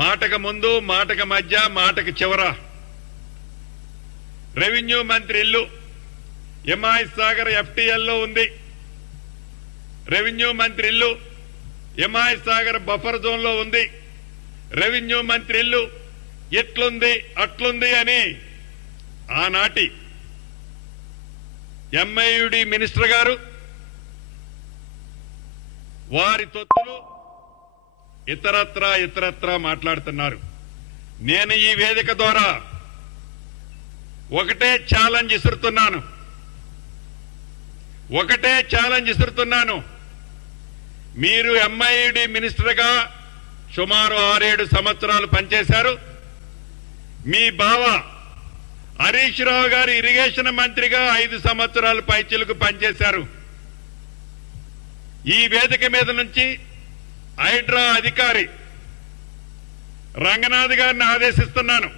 మాటకు ముందు, మాటకు మధ్య, మాటకు చివర రెవెన్యూ మంత్రి ఇల్లు ఎంఐఎస్ సాగర్ ఎఫ్టీఎల్లో ఉంది. రెవెన్యూ మంత్రి ఇల్లు ఎంఐఎస్ సాగర్ బఫర్ జోన్ లో ఉంది. రెవెన్యూ మంత్రి ఇల్లు ఎట్లుంది అట్లుంది అని ఆనాటి ఎంఐయుడి మినిస్టర్ గారు వారి తొత్తులు ఇతరత్రా మాట్లాడుతున్నారు. నేను ఈ వేదిక ద్వారా ఒకటే ఛాలెంజ్ ఇస్తున్నాను. మీరు ఎంఐయుడి మినిస్టర్ గా సుమారు 6-7 సంవత్సరాలు పనిచేశారు. మీ బావ హరీష్ రావు గారు ఇరిగేషన్ మంత్రిగా 5 సంవత్సరాలు పైచిలకు పనిచేశారు. ఈ వేదిక మీద నుంచి హైడ్రా అధికారి రంగనాథ్ గారిని ఆదేశిస్తున్నాను.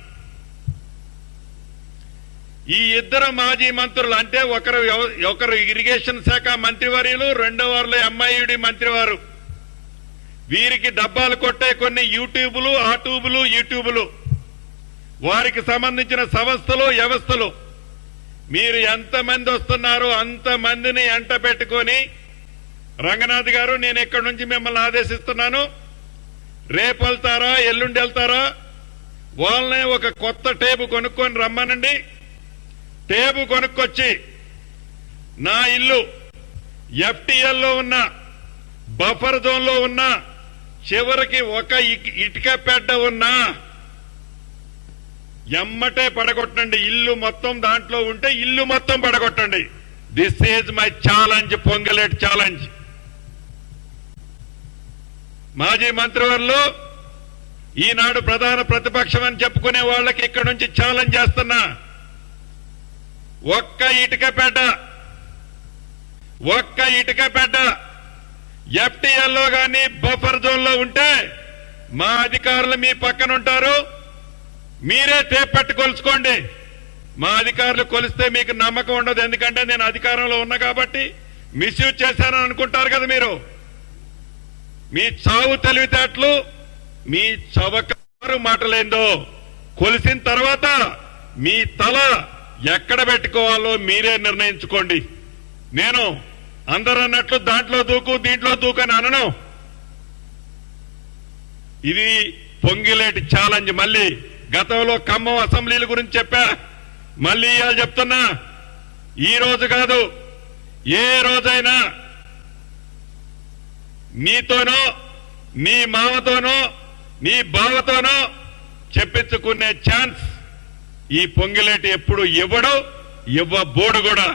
ఈ ఇద్దరు మాజీ మంత్రులు అంటే ఒకరు ఇరిగేషన్ శాఖ మంత్రివర్యులు, రెండో వారిలో ఎంఐయుడి మంత్రివారు, వీరికి డబ్బాలు కొట్టే కొన్ని యూట్యూబులు వారికి సంబంధించిన సంస్థలు వ్యవస్థలు మీరు ఎంతమంది వస్తున్నారో అంతమందిని ఎంట పెట్టుకొని రంగనాథ్ గారు నేను ఇక్కడి నుంచి మిమ్మల్ని ఆదేశిస్తున్నాను. రేపు వెళ్తారా ఎల్లుండి వెళ్తారా వాళ్ళనే ఒక కొత్త టేబు కొనుక్కొని రమ్మనండి. టేబు కొనుక్కొచ్చి నా ఇల్లు ఎఫ్టీఎల్లో ఉన్న బఫర్ జోన్ లో ఉన్న చివరికి ఒక ఇటుక పెడ్డ ఉన్నా ఎమ్మటే పడగొట్టండి. ఇల్లు మొత్తం దాంట్లో ఉంటే ఇల్లు మొత్తం పడగొట్టండి. This is my challenge, Ponguleti challenge. మాజీ మంత్రివర్యులు ఈనాడు ప్రధాన ప్రతిపక్షం అని చెప్పుకునే వాళ్ళకి ఇక్కడి నుంచి ఛాలెంజ్ చేస్తున్నా. ఒక్క ఇటుక పెడ్డ ఎఫ్టీఎల్లో గాని బఫర్ జోన్ లో ఉంటే మా అధికారులు మీ పక్కన ఉంటారు. మీరే టేప్ పెట్టి కొలుచుకోండి. మా అధికారులు కొలిస్తే మీకు నమ్మకం ఉండదు. ఎందుకంటే నేను అధికారంలో ఉన్నా కాబట్టి మిస్యూజ్ చేశానని అనుకుంటారు కదా మీరు. మీ చావు తెలివితేటలు, మీ చవకారు మాటలేందో కొలిసిన తర్వాత మీ తల ఎక్కడ పెట్టుకోవాలో మీరే నిర్ణయించుకోండి. నేను అందరూ అన్నట్లు దాంట్లో దూకు దీంట్లో దూకు అని అనను. ఇది పొంగిలేటి ఛాలెంజ్. మళ్ళీ గతంలో ఖమ్మం అసెంబ్లీల గురించి చెప్పా, మళ్ళీ ఇవాళ చెప్తున్నా. ఈ రోజు కాదు, ఏ రోజైనా నీతోనో నీ మామతోనో నీ బావతోనో చెప్పించుకునే ఛాన్స్ ఈ పొంగిలేటి ఎప్పుడు ఇవ్వబోడు కూడా.